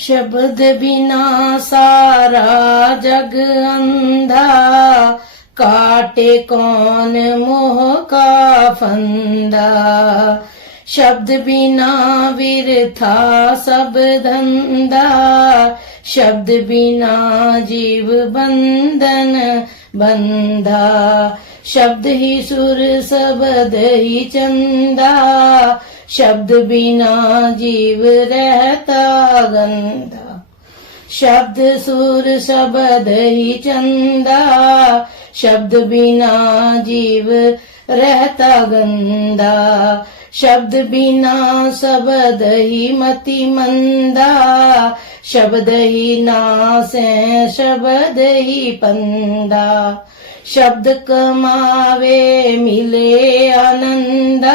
शब्द बिना सारा जग अंधा, काटे कौन मोह का फंदा। शब्द बिना विरथा सब धंधा, शब्द बिना जीव बंधन बंधा। शब्द ही सुर शब्द ही चंदा, शब्द बिना जीव रहता गंधा। शब्द सुर शब्द ही चंदा, शब्द बिना जीव रहता गंदा। शब्द बिना शब्द ही मति मंदा, शब्द ही नासे शब्द ही पंदा। शब्द कमावे मिले आनंदा,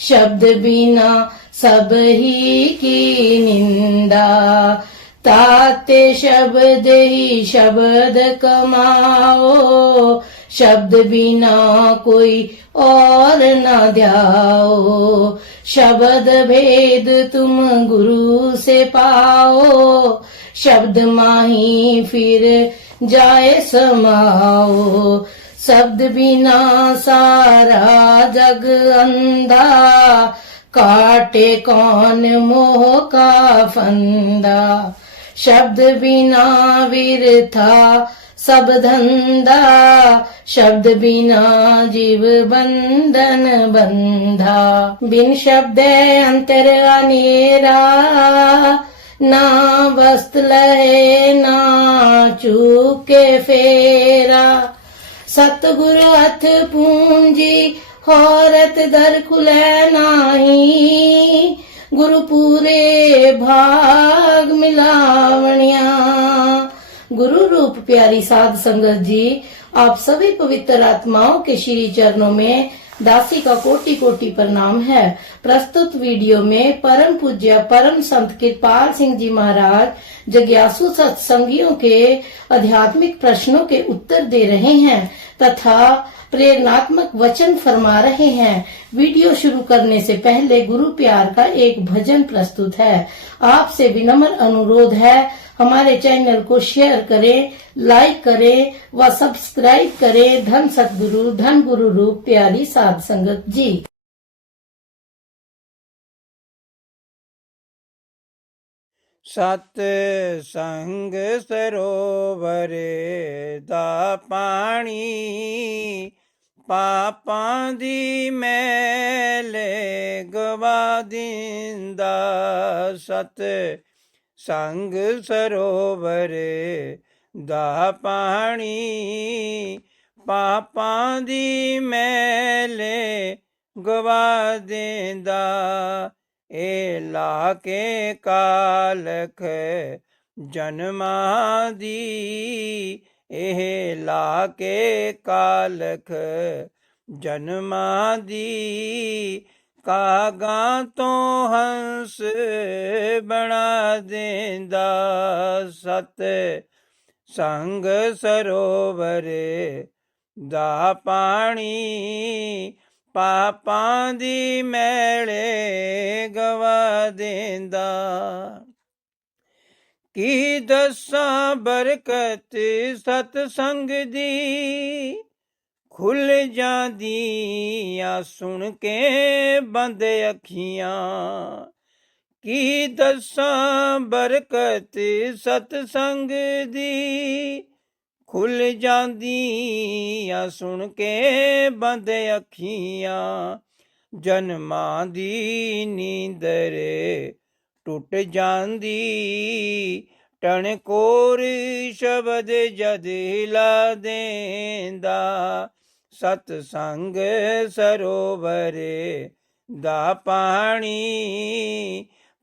शब्द बिना सब ही की निंदा। ताते शब्द ही शब्द कमाओ, शब्द बिना कोई और न ध्याओ। शब्द भेद तुम गुरु से पाओ, शब्द माही फिर जाए समाओ। शब्द बिना सारा जग अंधा, काटे कौन मोह का फंदा। शब्द बिना विरथा सब धंधा, शब्द बिना जीव बंधन बंधा। बिन शब्द अंतर अनेरा, ना वस्त लहे ना चूके फेरा। सतगुरु हथ पूंजी होरत दर खुलै नाही, गुरु पूरे भाग मिलावणिया। गुरु रूप प्यारी साध संगत जी, आप सभी पवित्र आत्माओं के श्री चरणों में दासी का कोटि कोटि प्रणाम है। प्रस्तुत वीडियो में परम पूज्य परम संत कृपाल सिंह जी महाराज जिज्ञासु सत्संगियों के आध्यात्मिक प्रश्नों के उत्तर दे रहे हैं तथा प्रेरणात्मक वचन फरमा रहे हैं। वीडियो शुरू करने से पहले गुरु प्यार का एक भजन प्रस्तुत है। आपसे विनम्र अनुरोध है, हमारे चैनल को शेयर करें, लाइक करें व सब्सक्राइब करें। धन सतगुरु धन गुरु रूप प्यारी साध संगत जी। सत संग सरोवर दा पानी, पापां दी मैल गवा दिंदा। सत संग सरोवर दा पानी, पापां दी मैल गवा दिंदा। ए लाके कालख जन्मा दी, एह लाके कालख जन्मा दी। कागा तो हंस बना देंदा। सत संग सरोवर दा पानी, पापां दी मैले गवा देंदा। की दसां बरकत सतसंग दी, खुल जांदियां सुन के बंद अखियां। की दसां बरकत सतसंग दी, खुल जांदियां सुन के बंद अखियां। जन्मां दी नींदर टुट जांदी, टणकोर शब्द जद हिला देंदा। सतसंग सरोवर दा पानी,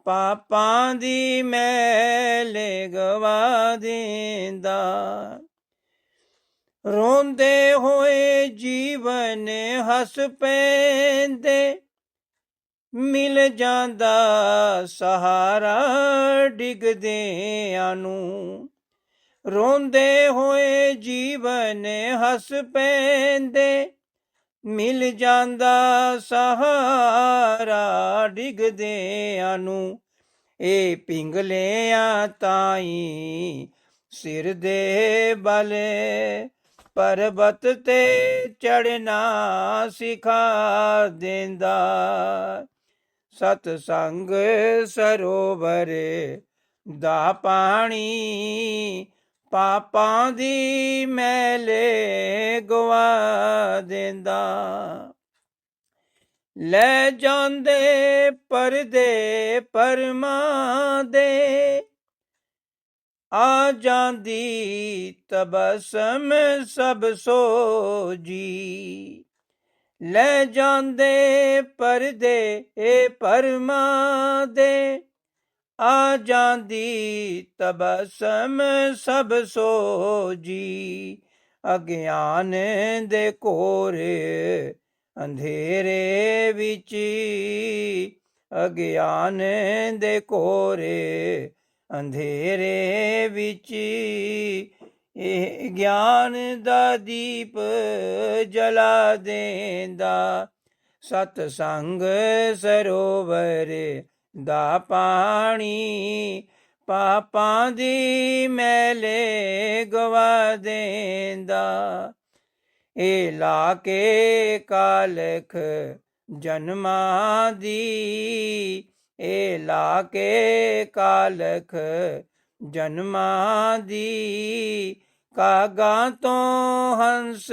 पापां दी मैल गवा देंदा। रोंदे होए जीवन हस पैंदे, मिल जांदा सहारा डिगदियां नूं। रोंदे होए जीवन हस पैंदे, मिल जांदा सहारा डिगदियां नूं। ਇਹ ਪਿੰਗਲਿਆਂ ਤਾਈ ਸਿਰ ਦੇ ਬਲ ਪਰਬਤ ਤੇ ਚੜਨਾ ਸਿਖਾ ਦਿੰਦਾ ਸਤ ਸੰਗ ਸਰੋਵਰ ਦਾ ਪਾਣੀ ਪਾਪਾਂ ਦੀ ਮੈਲੇ ਗਵਾ ਦਿੰਦਾ ਲੈ ਜਾਂਦੇ ਪਰਦੇ ਪਰਮਾਂ ਦੇ ਆ ਜਾਂਦੀ ਤਬਸਮ ਸਭ ਸੋਜੀ ਲੈ ਜਾਂਦੇ ਪਰਦੇ ਪਰਮਾਂ ਦੇ ਆ ਜਾਂਦੀ ਤਬਸਮ ਸਭ ਸੋਜੀ ਅਗਿਆਨ ਦੇ ਘੋਰ ਅੰਧੇਰੇ ਵਿੱਚ ਅਗਿਆਨ ਦੇ ਘੋਰ ਅੰਧੇਰੇ ਵਿੱਚ ਇਹ ਗਿਆਨ ਦਾ ਦੀਪ ਜਲਾ ਦੇਂਦਾ ਸਤ ਸੰਗ ਸਰੋਵਰ ਦਾ ਪਾਣੀ ਪਾਪਾਂ ਦੀ ਮੈਲੇ ਗਵਾ ਦੇਂਦਾ ਇਹ ਲਾ ਕੇ ਕਾਲਖ ਜਨਮਾਂ ਦੀ ਇਹ ਲਾ ਕੇ ਕਾਲਖ ਜਨਮਾਂ ਦੀ ਕਾਗਾਂ ਤੋਂ ਹੰਸ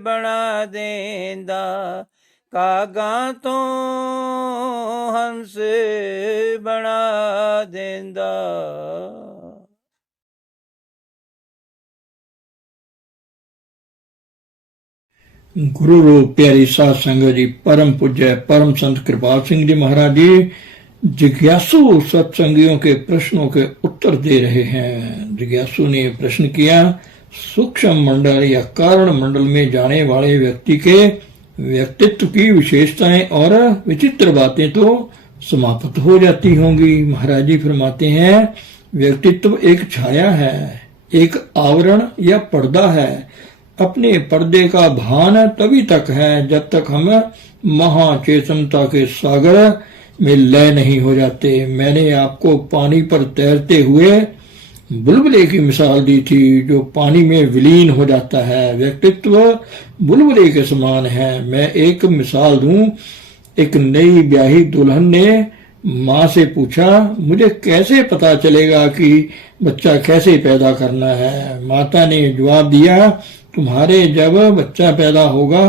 ਬਣਾ ਦੇਂਦਾ ਕਾਗਾਂ ਤੋਂ ਹੰਸ ਬਣਾ ਦੇਂਦਾ गुरु रूप प्यारी साध संगत जी, परम पूज्य परम संत कृपाल सिंह जी महाराज जी जिज्ञासु सत्संगियों के प्रश्नों के उत्तर दे रहे हैं। जिज्ञासु ने प्रश्न किया, सूक्ष्म मंडल या कारण मंडल में जाने वाले व्यक्ति के व्यक्तित्व की विशेषताएं और विचित्र बातें तो समाप्त हो जाती होंगी। महाराज जी फरमाते हैं, व्यक्तित्व एक छाया है, एक आवरण या पर्दा है। अपने पर्दे का भान तभी तक है जब तक हम महाचेतनता के सागर में लय नहीं हो जाते। मैंने आपको पानी पर तैरते हुए बुलबुले की मिसाल दी थी जो पानी में विलीन हो जाता है। व्यक्तित्व बुलबुले के समान है। मैं एक मिसाल दूं, एक नई ब्याही दुल्हन ने माँ से पूछा, मुझे कैसे पता चलेगा कि बच्चा कैसे पैदा करना है। माता ने जवाब दिया, तुम्हारे जब बच्चा पैदा होगा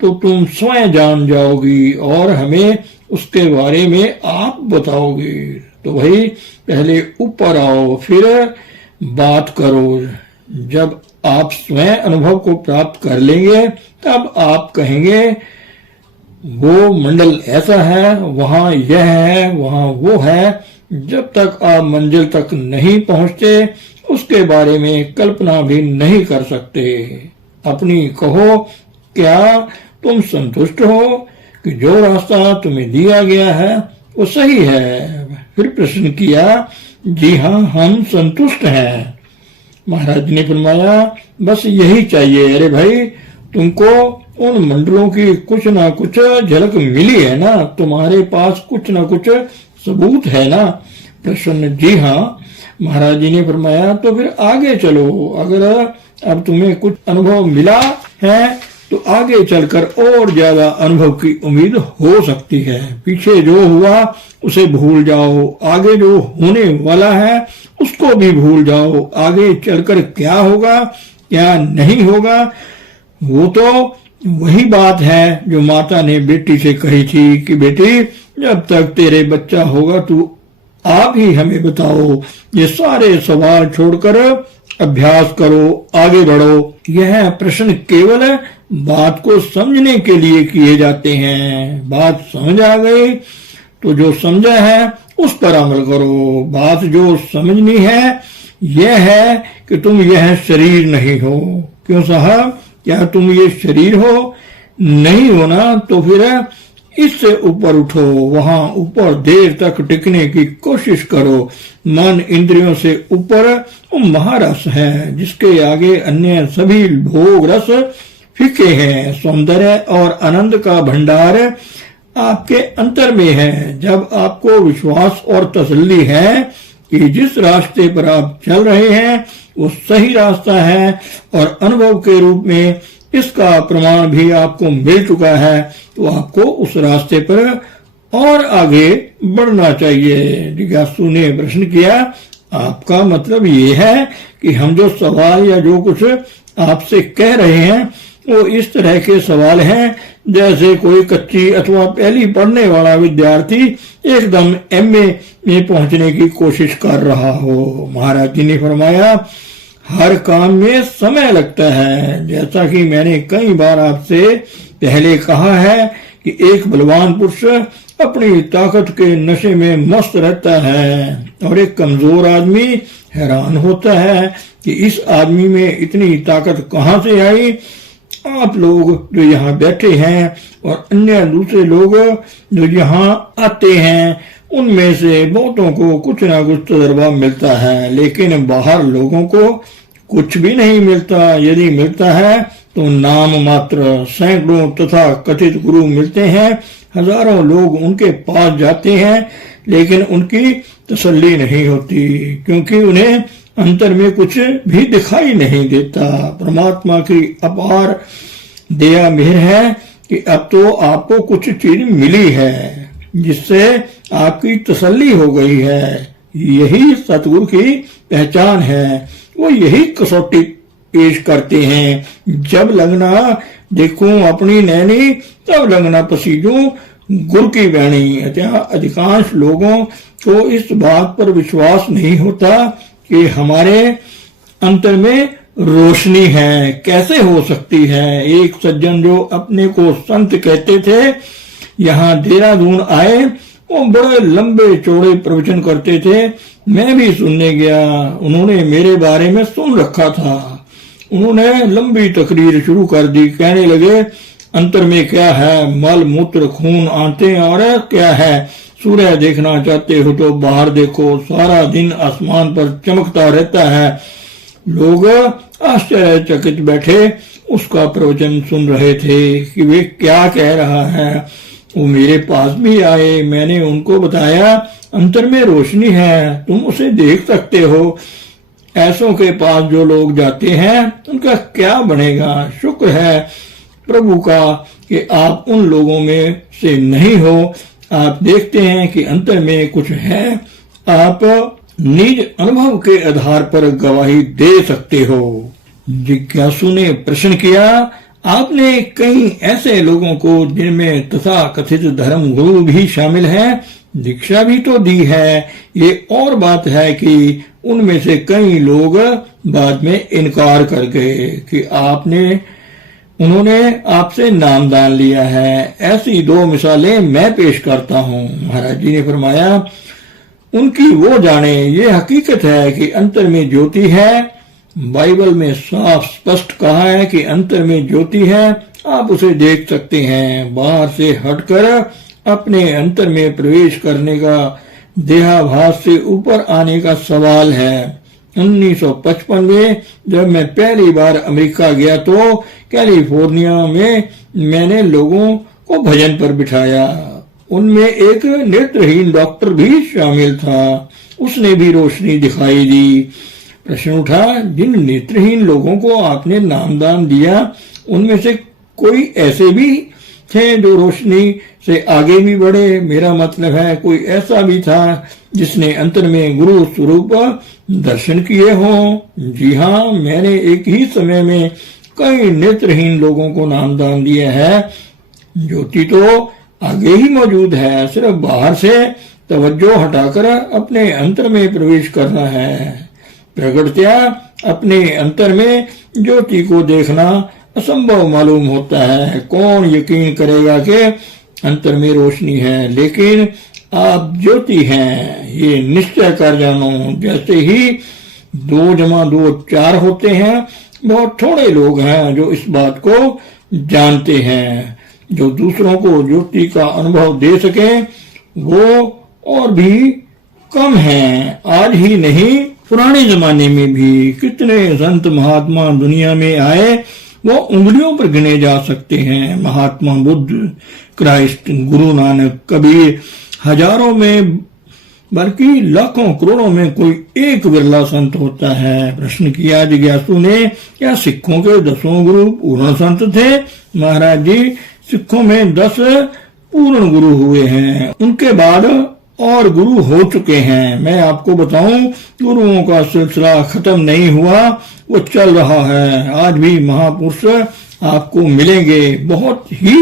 तो तुम स्वयं जान जाओगी और हमें उसके बारे में आप बताओगी। तो भाई पहले ऊपर आओ फिर बात करो। जब आप स्वयं अनुभव को प्राप्त कर लेंगे तब आप कहेंगे वो मंडल ऐसा है, वहां यह है, वहां वो है। जब तक आप मंजिल तक नहीं पहुंचते उसके बारे में कल्पना भी नहीं कर सकते। अपनी कहो, क्या तुम संतुष्ट हो कि जो रास्ता तुम्हें दिया गया है वो सही है? फिर प्रश्न किया, जी हाँ, हम संतुष्ट हैं। महाराज ने फरमाया, बस यही चाहिए। अरे भाई, तुमको उन मंडलों की कुछ ना कुछ झलक मिली है ना, तुम्हारे पास कुछ ना कुछ सबूत है ना? प्रश्न, जी हाँ। महाराज जी ने फरमाया, तो फिर आगे चलो। अगर अब तुम्हें कुछ अनुभव मिला है तो आगे चलकर और ज्यादा अनुभव की उम्मीद हो सकती है। पीछे जो हुआ उसे भूल जाओ, आगे जो होने वाला है उसको भी भूल जाओ। आगे चलकर क्या होगा क्या नहीं होगा वो तो वही बात है जो माता ने बेटी से कही थी कि बेटी, जब तक तेरे बच्चा होगा तू आप ही हमें बताओ। ये सारे सवाल छोड़कर अभ्यास करो, आगे बढ़ो। यह प्रश्न केवल बात को समझने के लिए किए जाते हैं। बात समझ आ गई तो जो समझा है उस पर अमल करो। बात जो समझनी है यह है कि तुम यह शरीर नहीं हो। क्यों साहब, क्या तुम ये शरीर हो? नहीं होना तो फिर इससे ऊपर उठो, वहां ऊपर देर तक टिकने की कोशिश करो। मन इंद्रियों से ऊपर वो महारस है जिसके आगे अन्य सभी भोग रस फीके हैं। सौंदर्य और आनंद का भंडार आपके अंतर में है। जब आपको विश्वास और तसल्ली है कि जिस रास्ते पर आप चल रहे हैं वो सही रास्ता है और अनुभव के रूप में इसका प्रमाण भी आपको मिल चुका है, तो आपको उस रास्ते पर और आगे बढ़ना चाहिए। जिज्ञासु ने प्रश्न किया, आपका मतलब ये है कि हम जो सवाल या जो कुछ आपसे कह रहे हैं वो इस तरह के सवाल हैं जैसे कोई कच्ची अथवा पहली पढ़ने वाला विद्यार्थी एकदम एमए में पहुंचने की कोशिश कर रहा हो। महाराज जी ने फरमाया, हर काम में समय लगता है। जैसा कि मैंने कई बार आपसे पहले कहा है कि एक बलवान पुरुष अपनी ताकत के नशे में मस्त रहता है और एक कमजोर आदमी हैरान होता है कि इस आदमी में इतनी ताकत कहाँ से आई। आप लोग जो यहाँ बैठे हैं और अन्य दूसरे लोग जो यहाँ आते हैं उनमें से बहुतों को कुछ ना कुछ तजर्बा मिलता है, लेकिन बाहर लोगों को कुछ भी नहीं मिलता। यदि मिलता है तो नाम मात्र। सैकड़ों तथा कथित गुरु मिलते हैं, हजारों लोग उनके पास जाते हैं, लेकिन उनकी तसल्ली नहीं होती क्योंकि उन्हें अंतर में कुछ भी दिखाई नहीं देता। परमात्मा की अपार दया मेहर है कि अब तो आपको कुछ चीज मिली है जिससे आपकी तसल्ली हो गई है। यही सतगुरु की पहचान है। वो यही कसौटी पेश करते हैं, जब लगना देखूं अपनी नैनी तब लगना पसीजूं गुरु की बैणी। अधिकांश लोगों को इस बात पर विश्वास नहीं होता कि हमारे अंतर में रोशनी है। कैसे हो सकती है? एक सज्जन जो अपने को संत कहते थे, यहाँ देहरादून आए। वो बड़े लंबे चौड़े प्रवचन करते थे, मैं भी सुनने गया। उन्होंने मेरे बारे में सुन रखा था। उन्होंने लंबी तकरीर शुरू कर दी। कहने लगे, अंतर में क्या है? मल मूत्र खून आंतें और क्या है? सूर्य देखना चाहते हो तो बाहर देखो, सारा दिन आसमान पर चमकता रहता है। लोग आश्चर्यचकित बैठे उसका प्रवचन सुन रहे थे कि वे क्या कह रहा है। वो मेरे पास भी आए। मैंने उनको बताया, अंतर में रोशनी है, तुम उसे देख सकते हो। ऐसों के पास जो लोग जाते हैं उनका क्या बनेगा? शुक्र है प्रभु का कि आप उन लोगों में से नहीं हो। आप देखते हैं कि अंतर में कुछ है। आप निज अनुभव के आधार पर गवाही दे सकते हो। जिज्ञासु ने प्रश्न किया, आपने कई ऐसे लोगों को जिनमें तथा कथित धर्म गुरु भी शामिल हैं दीक्षा भी तो दी है। ये और बात है कि उनमें से कई लोग बाद में इनकार कर गए कि उन्होंने आपसे नामदान लिया है। ऐसी दो मिसालें मैं पेश करता हूँ। महाराज जी ने फरमाया, उनकी वो जाने। ये हकीकत है कि अंतर में ज्योति है। बाइबल में साफ स्पष्ट कहा है कि अंतर में ज्योति है, आप उसे देख सकते हैं। बाहर से हटकर अपने अंतर में प्रवेश करने का देहाभास से ऊपर आने का सवाल है। 1955 में जब मैं पहली बार अमेरिका गया तो कैलिफोर्निया में मैंने लोगों को भजन पर बिठाया। उनमें एक नेत्रहीन डॉक्टर भी शामिल था। उसने भी रोशनी दिखाई दी। प्रश्न उठा, जिन नेत्रहीन लोगों को आपने नामदान दिया उनमें से कोई ऐसे भी थे जो रोशनी से आगे भी बढ़े? मेरा मतलब है कोई ऐसा भी था जिसने अंतर में गुरु स्वरूप दर्शन किए हों? जी हाँ, मैंने एक ही समय में कई नेत्रहीन लोगों को नामदान दिया है। ज्योति तो आगे ही मौजूद है, सिर्फ बाहर से तवज्जो हटाकर अपने अंतर में प्रवेश करना है। प्रगटतया अपने अंतर में ज्योति को देखना असंभव मालूम होता है। कौन यकीन करेगा कि अंतर में रोशनी है? लेकिन आप ज्योति हैं, ये निश्चय कर जानो। जैसे ही 2 जमा 2 4 होते हैं, बहुत थोड़े लोग हैं जो इस बात को जानते हैं। जो दूसरों को ज्योति का अनुभव दे सके वो और भी कम हैं। आज ही नहीं, पुराने जमाने में भी कितने संत महात्मा दुनिया में आए, वो उंगलियों पर गिने जा सकते हैं। महात्मा बुद्ध, क्राइस्ट, गुरु नानक, कबीर, हजारों में बल्कि लाखों करोड़ों में कोई एक बिरला संत होता है। प्रश्न किया जिज्ञासु ने, क्या सिखों के 10 गुरु पूर्ण संत थे? महाराज जी, सिखों में 10 पूर्ण गुरु हुए हैं, उनके बाद और गुरु हो चुके हैं। मैं आपको बताऊं, गुरुओं का सिलसिला खत्म नहीं हुआ, वो चल रहा है। आज भी महापुरुष आपको मिलेंगे, बहुत ही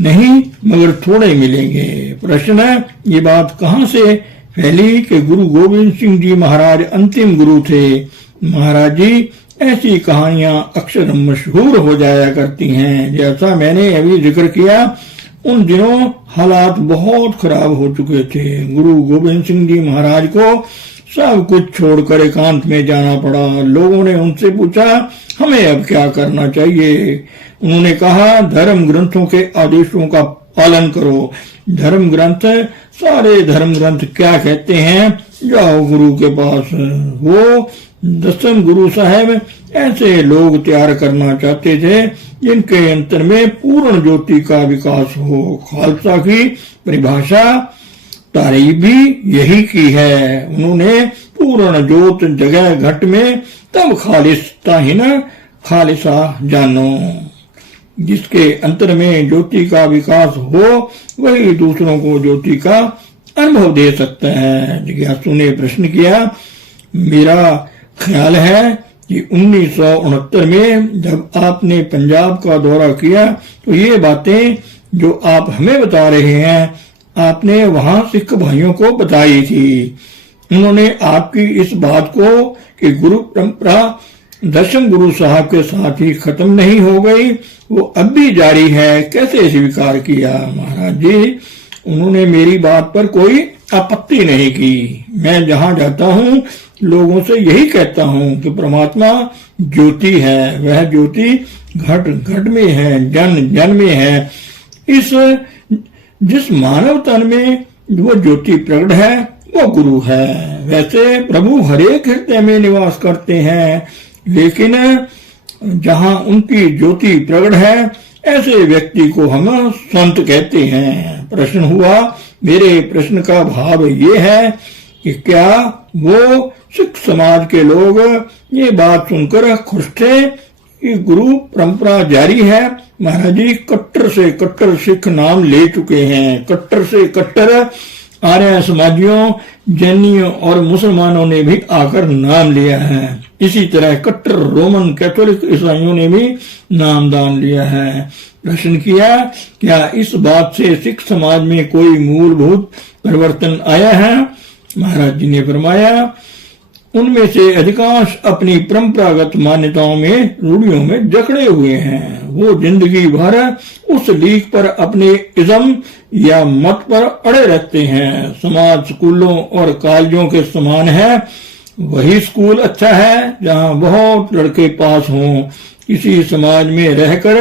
नहीं मगर थोड़े मिलेंगे। प्रश्न है, ये बात कहाँ से फैली कि गुरु गोविंद सिंह जी महाराज अंतिम गुरु थे? महाराज जी, ऐसी कहानियां अक्सर मशहूर हो जाया करती हैं। जैसा मैंने अभी जिक्र किया, उन दिनों हालात बहुत खराब हो चुके थे। गुरु गोविंद सिंह जी महाराज को सब कुछ छोड़कर एकांत में जाना पड़ा। लोगों ने उनसे पूछा, हमें अब क्या करना चाहिए? उन्होंने कहा, धर्म ग्रंथों के आदेशों का पालन करो। धर्म ग्रंथ, सारे धर्म ग्रंथ क्या कहते हैं? जाओ गुरु के पास। वो 10वें गुरु साहब ऐसे लोग तैयार करना चाहते थे जिनके अंतर में पूर्ण ज्योति का विकास हो। खालसा की परिभाषा तारीफ भी यही की है। उन्होंने पूर्ण ज्योत जगह घट में, तब खालिसता ही न खालिसा जानो। जिसके अंतर में ज्योति का विकास हो, वही दूसरों को ज्योति का अनुभव दे सकता है। जिज्ञासु ने प्रश्न किया, मेरा ख्याल है कि 1969 में जब आपने पंजाब का दौरा किया तो ये बातें जो आप हमें बता रहे हैं, आपने वहां सिख भाइयों को बताई थी। उन्होंने आपकी इस बात को कि गुरु परंपरा 10वें गुरु साहब के साथ ही खत्म नहीं हो गई, वो अब भी जारी है, कैसे स्वीकार किया? महाराज जी, उन्होंने मेरी बात पर कोई आपत्ति नहीं की। मैं जहां जाता हूं, लोगों से यही कहता हूं कि परमात्मा ज्योति है। वह ज्योति घट घट में है, जन जन में है। जिस मानव तन में वो ज्योति प्रकट है, वो गुरु है। वैसे प्रभु हरेक हृदय में निवास करते हैं, लेकिन जहां उनकी ज्योति प्रकट है, ऐसे व्यक्ति को हम संत कहते हैं। प्रश्न हुआ, मेरे प्रश्न का भाव ये है कि क्या वो सिख समाज के लोग ये बात सुनकर खुश थे कि गुरु परंपरा जारी है? महाराज जी, कट्टर से कट्टर सिख नाम ले चुके हैं। कट्टर से कट्टर आर्य समाजियों, जैनियों और मुसलमानों ने भी आकर नाम लिया है। इसी तरह कट्टर रोमन कैथोलिक ईसाइयों ने भी नामदान लिया है। प्रश्न किया, क्या इस बात से सिख समाज में कोई मूलभूत परिवर्तन आया है? महाराज जी ने फरमाया, उनमें से अधिकांश अपनी परंपरागत मान्यताओं में, रूढ़ियों में जकड़े हुए हैं। वो जिंदगी भर उस लीक पर, अपने इज्म या मत पर अड़े रहते हैं। समाज स्कूलों और कॉलेजों के समान है। वही स्कूल अच्छा है जहां बहुत लड़के पास हों। किसी समाज में रहकर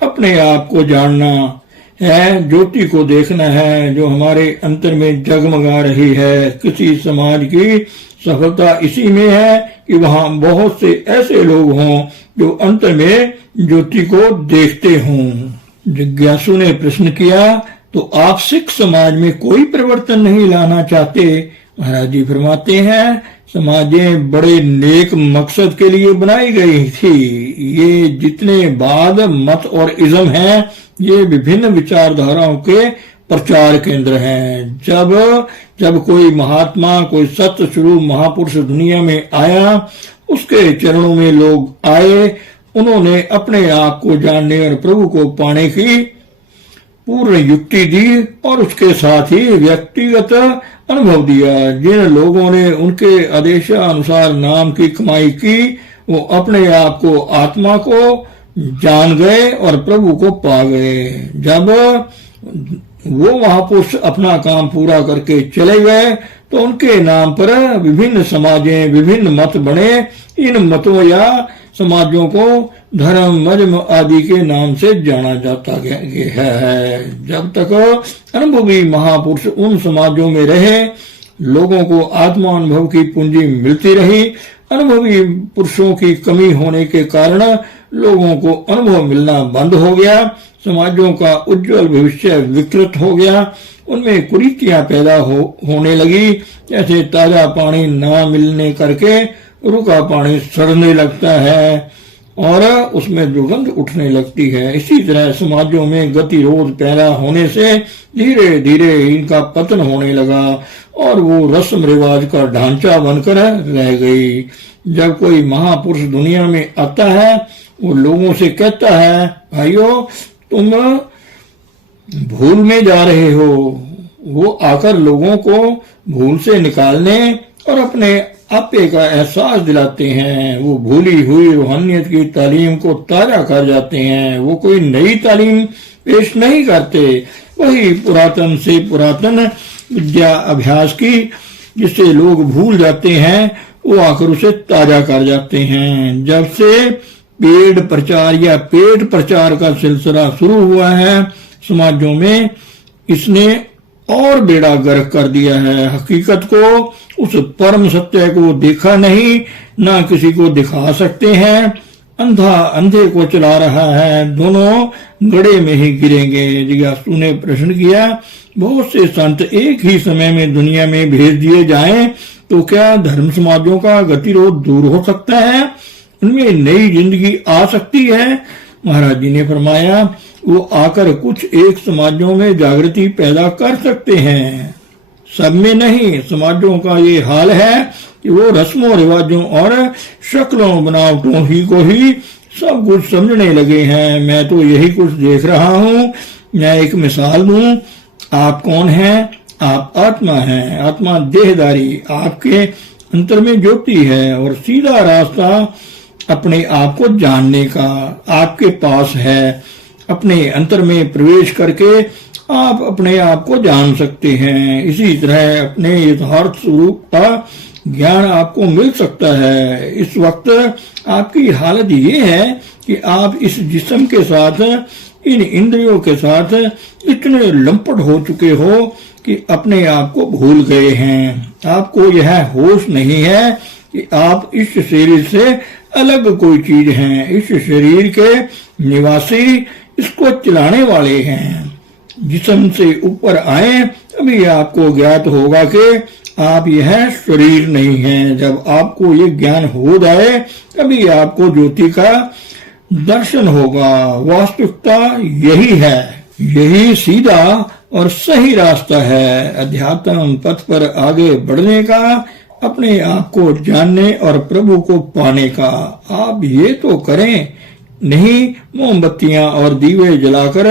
अपने आप को जानना है, ज्योति को देखना है जो हमारे अंतर में जगमगा रही है। किसी समाज की सफलता इसी में है कि वहां बहुत से ऐसे लोग हों जो अंतर में ज्योति को देखते हों। जिज्ञासु ने प्रश्न किया, तो आप सिख समाज में कोई परिवर्तन नहीं लाना चाहते? महाराज जी फरमाते हैं, समाजें बड़े नेक मकसद के लिए बनाई गई थी। ये जितने बाद मत और इज्म हैं, ये विभिन्न विचारधाराओं के प्रचार केंद्र हैं। जब कोई महात्मा, कोई सत्य स्वरूप महापुरुष दुनिया में आया, उसके चरणों में लोग आए। उन्होंने अपने आप को जानने और प्रभु को पाने की पूर्ण युक्ति दी और उसके साथ ही व्यक्तिगत अनुभव दिया। जिन लोगों ने उनके आदेशानुसार नाम की कमाई की, वो अपने आप को, आत्मा को जान गए और प्रभु को पा गए। जब वो महापुरुष अपना काम पूरा करके चले गए तो उनके नाम पर विभिन्न समाजें, विभिन्न मत बने। इन मतों या समाजों को धर्म, मजहब आदि के नाम से जाना जाता है। जब तक अनुभवी महापुरुष उन समाजों में रहे, लोगों को आत्मानुभव की पूंजी मिलती रही। अनुभवी पुरुषों की कमी होने के कारण लोगों को अनुभव मिलना बंद हो गया, समाजों का उज्जवल भविष्य विकृत हो गया, उनमें कुरीतियां पैदा होने लगी। जैसे ताजा पानी न मिलने करके रुका पानी सड़ने लगता है और उसमें दुर्गंध उठने लगती है। इसी तरह समाजों में गतिरोध पैदा होने से धीरे धीरे इनका पतन होने लगा और वो रस्म रिवाज का ढांचा बनकर रह गई। जब कोई महापुरुष दुनिया में आता है, वो लोगों से कहता है, भाइयों तुम भूल में जा रहे हो। वो आकर लोगों को भूल से निकालने और अपने आपे का एहसास दिलाते हैं। वो भूली हुई रूहानियत की तालीम को ताजा कर जाते हैं। वो कोई नई तालीम पेश नहीं करते, वही पुरातन से पुरातन विद्या अभ्यास की जिसे लोग भूल जाते हैं, वो आकर उसे ताजा कर जाते हैं। जब से पेड़ प्रचार या पेट प्रचार का सिलसिला शुरू हुआ है समाजों में, इसने और बेड़ा गर्क कर दिया है। हकीकत को, उस परम सत्य को देखा नहीं, ना किसी को दिखा सकते हैं। अंधा अंधे को चला रहा है, दोनों गड़े में ही गिरेंगे। जिज्ञासु ने प्रश्न किया, बहुत से संत एक ही समय में दुनिया में भेज दिए जाएं तो क्या धर्म समाजों का गतिरोध दूर हो सकता है, उनमें नई जिंदगी आ सकती है? महाराज जी ने फरमाया, वो आकर कुछ एक समाजों में जागृति पैदा कर सकते हैं, सब में नहीं। समाजों का ये हाल है कि वो रस्मों रिवाजों और शक्लों बनावटों ही को ही सब कुछ समझने लगे हैं। मैं तो यही कुछ देख रहा हूँ। मैं एक मिसाल दूं, आप कौन हैं? आप आत्मा हैं। आत्मा देहदारी, आपके अंतर में ज्योति है और सीधा रास्ता अपने आप को जानने का आपके पास है। अपने अंतर में प्रवेश करके आप अपने आप को जान सकते हैं। इसी तरह अपने यथार्थ स्वरूप का ज्ञान आपको मिल सकता है। इस वक्त आपकी हालत ये है कि आप इस जिस्म के साथ, इन इंद्रियों के साथ इतने लंपट हो चुके हो कि अपने आप को भूल गए हैं। आपको यह होश नहीं है कि आप इस शरीर से अलग कोई चीज हैं। इस शरीर के निवासी, इसको चलाने वाले हैं। जिस्म से ऊपर आए तभी आपको ज्ञात होगा कि आप यह शरीर नहीं हैं। जब आपको ये ज्ञान हो जाए तभी आपको ज्योति का दर्शन होगा। वास्तविकता यही है, यही सीधा और सही रास्ता है अध्यात्म पथ पर आगे बढ़ने का, अपने आप को जानने और प्रभु को पाने का। आप ये तो करें नहीं, मोमबत्तियां और दीवे जलाकर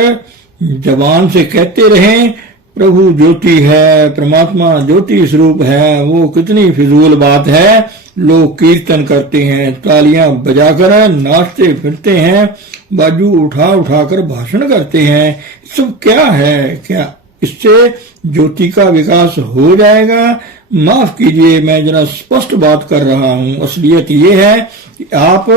जबान से कहते रहें प्रभु ज्योति है, परमात्मा ज्योति स्वरूप है। वो कितनी फिजूल बात है। लोग कीर्तन करते हैं, तालियां बजाकर नाचते फिरते हैं, बाजू उठा उठाकर भाषण करते हैं। सब क्या है? क्या इससे ज्योति का विकास हो जाएगा? माफ कीजिए, मैं जरा स्पष्ट बात कर रहा हूँ। असलियत ये है कि आप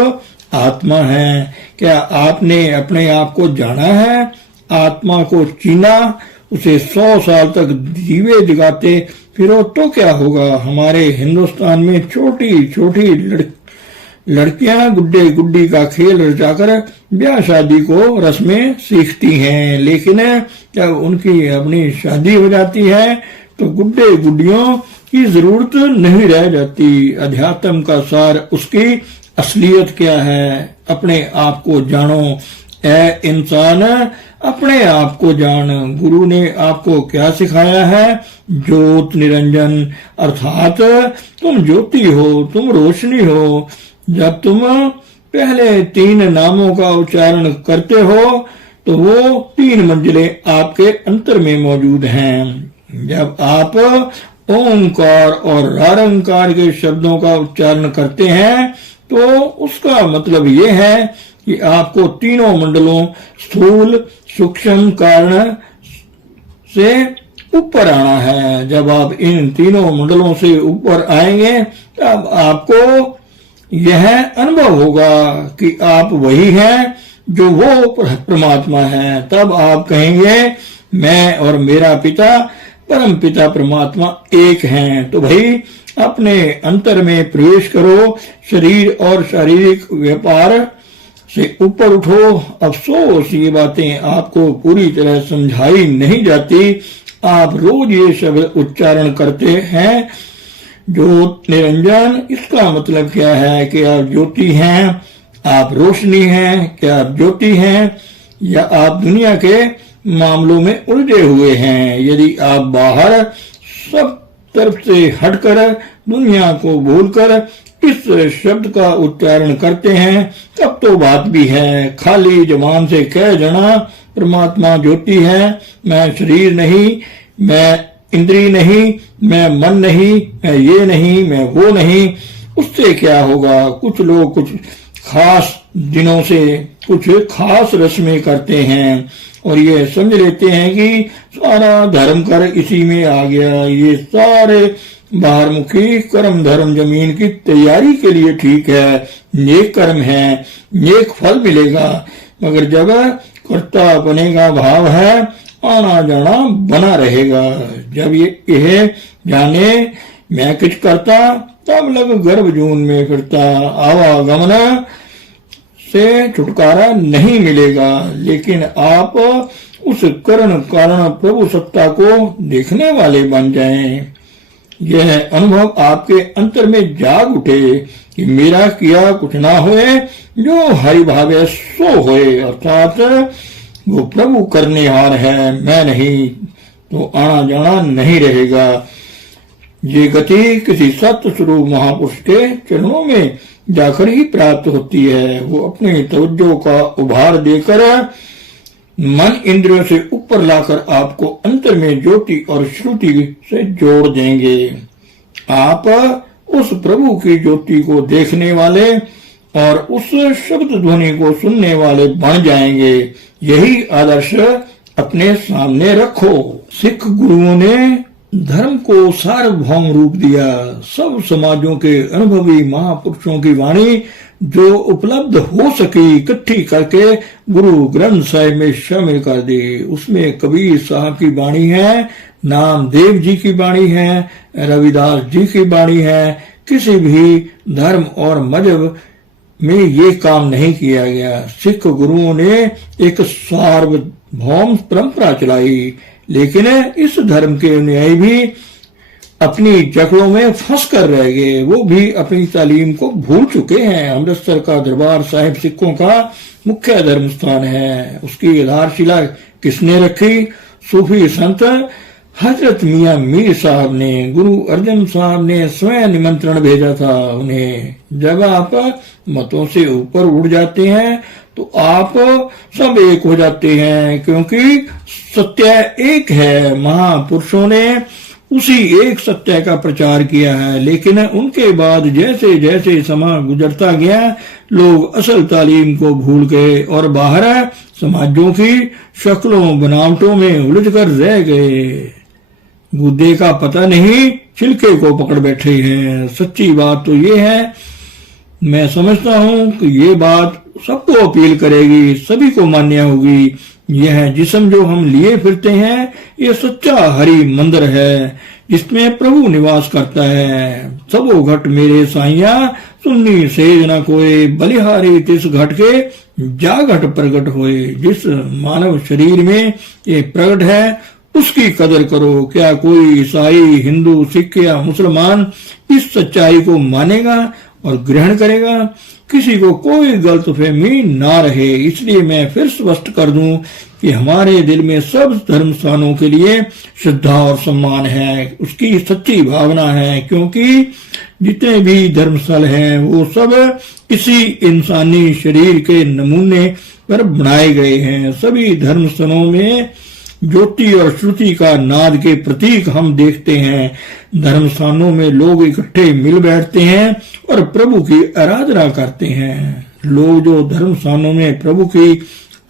आत्मा हैं। क्या आपने अपने आप को जाना है? आत्मा को चीना, उसे 100 साल तक दीवे जगाते फिरो तो क्या होगा? हमारे हिंदुस्तान में छोटी छोटी लड़कियां गुड्डे गुड्डी का खेल रचाकर ब्याह शादी को रस्में सीखती हैं, लेकिन जब उनकी अपनी शादी हो जाती है तो गुड्डे गुड्डियों की जरूरत नहीं रह जाती। अध्यात्म का सार, उसकी असलियत क्या है? अपने आप को जानो। ऐ इंसान, अपने आप को जान। गुरु ने आपको क्या सिखाया है? ज्योत निरंजन, अर्थात तुम ज्योति हो, तुम रोशनी हो। जब तुम पहले 3 नामों का उच्चारण करते हो तो वो 3 मंजिलें आपके अंतर में मौजूद हैं। जब आप ओंकार और रारंकार के शब्दों का उच्चारण करते हैं तो उसका मतलब ये है कि आपको तीनों मंडलों स्थूल, सूक्ष्म, कारण से ऊपर आना है। जब आप इन तीनों मंडलों से ऊपर आएंगे तब आपको यह अनुभव होगा कि आप वही हैं जो वो परमात्मा है। तब आप कहेंगे मैं और मेरा पिता, परम पिता परमात्मा एक हैं। तो भाई अपने अंतर में प्रवेश करो। शरीर और शारीरिक व्यापार से ऊपर उठो। अफसोस ये बातें आपको पूरी तरह समझाई नहीं जाती। आप रोज ये शब्द उच्चारण करते हैं, ज्योत निरंजन। इसका मतलब क्या है कि आप ज्योति हैं, आप रोशनी हैं, क्या आप ज्योति हैं या आप दुनिया के मामलों में उलझे हुए हैं? यदि आप बाहर सब तरफ से हटकर दुनिया को भूलकर इस शब्द का उच्चारण करते हैं तब तो बात भी है। खाली जबान से कह जाना परमात्मा ज्योति है, मैं शरीर नहीं, मैं इंद्री नहीं, मैं मन नहीं, मैं ये नहीं, मैं वो नहीं, उससे क्या होगा? कुछ लोग कुछ खास दिनों से कुछ खास रस्में करते हैं और ये समझ लेते हैं कि सारा धर्म कर इसी में आ गया। ये सारे बाहरमुखी कर्म धर्म जमीन की तैयारी के लिए ठीक है, नेक कर्म है, नेक फल मिलेगा। मगर जब कर्ता बनेगा भाव है, आना जाना बना रहेगा। जब यह जाने मैं कुछ करता तब लग गर्भ जून में फिरता, आवागमन से छुटकारा नहीं मिलेगा। लेकिन आप उस करण कारण प्रभु सत्ता को देखने वाले बन जाएं। यह अनुभव आपके अंतर में जाग उठे कि मेरा किया कुछ ना होए, जो हरि भावे सो होए। अर्थात वो प्रभु करने हार है, मैं नहीं, तो आना जाना नहीं रहेगा। ये गति किसी सत्य स्वरूप महापुरुष के चरणों में जाकर ही प्राप्त होती है। वो अपने तवज्जो का उभार देकर मन इंद्रियों से ऊपर लाकर आपको अंतर में ज्योति और श्रुति से जोड़ देंगे। आप उस प्रभु की ज्योति को देखने वाले और उस शब्द ध्वनि को सुनने वाले बन जाएंगे। यही आदर्श अपने सामने रखो। सिख गुरुओं ने धर्म को सार्वभौम रूप दिया। सब समाजों के अनुभवी महापुरुषों की वाणी जो उपलब्ध हो सकी इकट्ठी करके गुरु ग्रंथ साहिब में शामिल कर दी। उसमें कबीर साहब की वाणी है, नामदेव जी की वाणी है, रविदास जी की वाणी है। किसी भी धर्म और मजहब में ये काम नहीं किया गया। सिख गुरुओं ने एक सार्वभौम परंपरा चलाई, लेकिन इस धर्म के अनुयायी भी अपनी जकड़ों में फंस कर रह गए। वो भी अपनी तालीम को भूल चुके हैं। अमृतसर का दरबार साहिब सिखों का मुख्य धर्म स्थान है। उसकी आधारशिला किसने रखी? सूफी संत हजरत मियां मीर साहब ने। गुरु अर्जन साहब ने स्वयं निमंत्रण भेजा था उन्हें। जब आप मतों से ऊपर उड़ जाते हैं तो आप सब एक हो जाते हैं, क्योंकि सत्य एक है। महापुरुषों ने उसी एक सत्य का प्रचार किया है, लेकिन उनके बाद जैसे जैसे समय गुजरता गया लोग असल तालीम को भूल गए और बाहर समाजों की शक्लों बनावटों में उलझकर रह गए। गुद्दे का पता नहीं, छिलके को पकड़ बैठे हैं। सच्ची बात तो ये है, मैं समझता हूँ कि ये बात सबको अपील करेगी, सभी को मान्य होगी। यह जिस्म जो हम लिए फिरते हैं ये सच्चा हरि मंदिर है, जिसमें प्रभु निवास करता है। सबो घट मेरे साइया सुन्नी सेज न कोई, बलिहारी तिस घट के जा घट प्रगट होए। जिस मानव शरीर में ये प्रगट है उसकी कदर करो। क्या कोई ईसाई, हिंदू, सिख या मुसलमान इस सच्चाई को मानेगा और ग्रहण करेगा? किसी को कोई गलतफहमी ना रहे। इसलिए मैं फिर स्पष्ट कर दूं कि हमारे दिल में सब धर्म स्थानों के लिए श्रद्धा और सम्मान है, उसकी सच्ची भावना है, क्योंकि जितने भी धर्मस्थल हैं वो सब इसी इंसानी शरीर के नमूने पर बनाए गए हैं। सभी धर्मस्थलों में ज्योति और श्रुति का नाद के प्रतीक हम देखते हैं। धर्म स्थानों में लोग इकट्ठे मिल बैठते हैं और प्रभु की आराधना करते हैं। लोग जो धर्म स्थानों में प्रभु की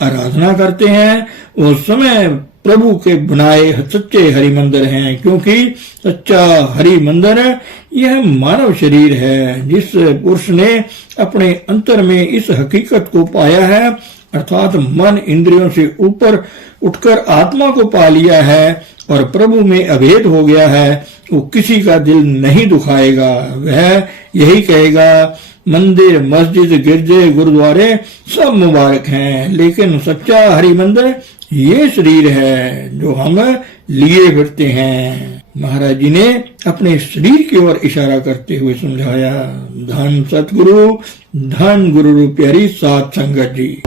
आराधना करते हैं वो समय प्रभु के बनाए सच्चे हरि मंदिर हैं, क्योंकि सच्चा हरि मंदिर यह मानव शरीर है। जिस पुरुष ने अपने अंतर में इस हकीकत को पाया है, अर्थात मन इंद्रियों से ऊपर उठकर आत्मा को पा लिया है और प्रभु में अभेद हो गया है, वो किसी का दिल नहीं दुखाएगा। वह यही कहेगा, मंदिर, मस्जिद, गिरजे, गुरुद्वारे सब मुबारक हैं, लेकिन सच्चा हरि मंदिर ये शरीर है जो हम लिए फिरते हैं। महाराज जी ने अपने शरीर की ओर इशारा करते हुए समझाया। धन सतगुरु, धन गुरु प्यारी साध संगत जी।